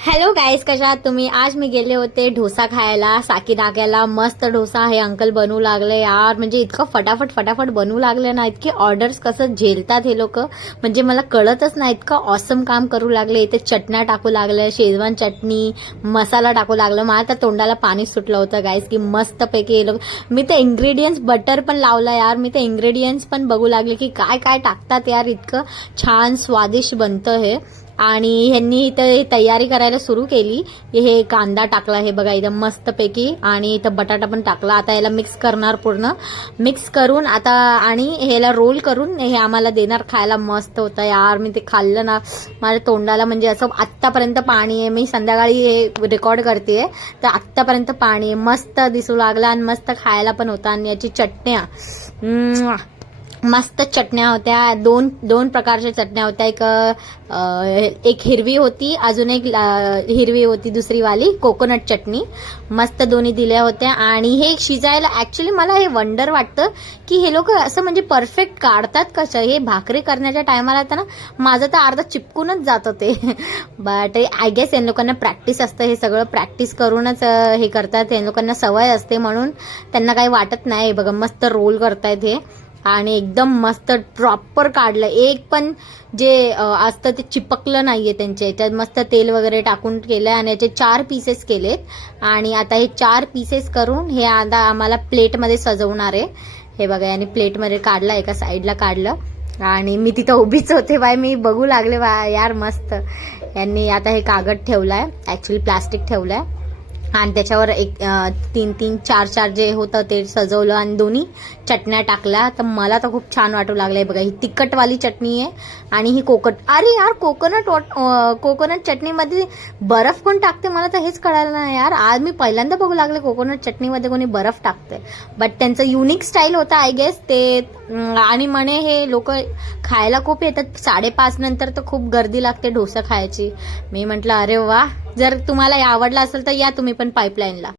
Hello guys, कशा आहात तुम्ही? आज मी गेले होते डोसा खायला साकी नाक्याला. मस्त डोसा हे अंकल बनवू लागले यार. म्हणजे इतकं फटाफट बनवू लागले ना, इतके ऑर्डर्स कसं झेलतात हे लोक, म्हणजे मला कळतच नाही. इतकं ऑसम काम करू लागले. इथे चटण्या टाकू लागले, शेजवान चटणी, मसाला टाकू लागलं. मला तर तोंडाला पाणी सुटलं होतं गाईज की मस्त पैकी हे लोक. मी ते इंग्रेडियंट्स बटर पण लावलं यार. मी ते इंग्रेडियंट्स पण बघू लागले की काय काय टाकतात यार. इतकं छान स्वादिष्ट बनतं हे. आणि ह्यांनी इथं तयारी करायला सुरू केली. हे कांदा टाकला, हे बघा इथं मस्तपैकी, आणि इथं बटाटा पण टाकला. आता याला मिक्स करणार, पूर्ण मिक्स करून आता, आणि ह्याला रोल करून हे आम्हाला देणार खायला. मस्त होतं यार. मी ते खाल्लं ना, माझ्या तोंडाला म्हणजे असं आत्तापर्यंत पाणी आहे. मी संध्याकाळी हे रेकॉर्ड करते तर आत्तापर्यंत पाणी मस्त दिसू लागलं, आणि मस्त खायला पण होता. आणि याची चटण्या मस्त चटण्या होत्या. दोन प्रकारच्या चटण्या होत्या. एक हिरवी होती, अजून एक हिरवी होती, दुसरी वाली कोकोनट चटणी. मस्त दोन्ही दिल्या होत्या. आणि हे शिजायला ऍक्च्युली मला हे वंडर वाटतं की हे लोक असं म्हणजे परफेक्ट काढतात कसं. हे भाकरी करण्याच्या टायमाला तर ना माझं तर अर्धा चिपकूनच जात होते. बट आय गेस या लोकांना प्रॅक्टिस असतं, हे सगळं प्रॅक्टिस करूनच हे करतात. या लोकांना सवय असते म्हणून त्यांना काही वाटत नाही. बघा मस्त रोल करतायत हे, आणि एकदम मस्त प्रॉपर काढलं. एक पण जे असतं ते चिपकलं नाहीये त्यांच्या याच्यात. मस्त तेल वगैरे टाकून केलंय, आणि याचे 4 पीसेस केलेत. आणि आता हे 4 पीसेस करून हे आता आम्हाला प्लेटमध्ये सजवणार आहे. हे बघा, आणि प्लेटमध्ये काढलं, एका साईडला काढलं. आणि मी तिथं उभीच होते बाय, मी बघू लागले यार मस्त. यांनी आता हे कागद ठेवलाय, ऍक्च्युली प्लास्टिक ठेवलंय, आणि त्याच्यावर एक 3-3, 4-4 जे होतं ते सजवलं, आणि दोन्ही चटण्या टाकल्या. तर मला तर खूप छान वाटू लागलंय. बघा ही तिखटवाली चटणी आहे, आणि ही अरे यार कोकोनट चटणीमध्ये बर्फ पण टाकते. मला तर हेच कळालं नाही यार. आज मी पहिल्यांदा बघू लागले कोकोनट चटणीमध्ये कोणी बर्फ टाकते. बट त्यांचं युनिक स्टाईल होता आय गेस ते. आणि म्हणे हे लोक खायला खूप येतात 5:30 नंतर, तर खूप गर्दी लागते डोसा खायची. मी म्हटलं अरे वा, जर तुम्हाला आवडला असेल तर या तुम्ही पण पाईपलाईनला.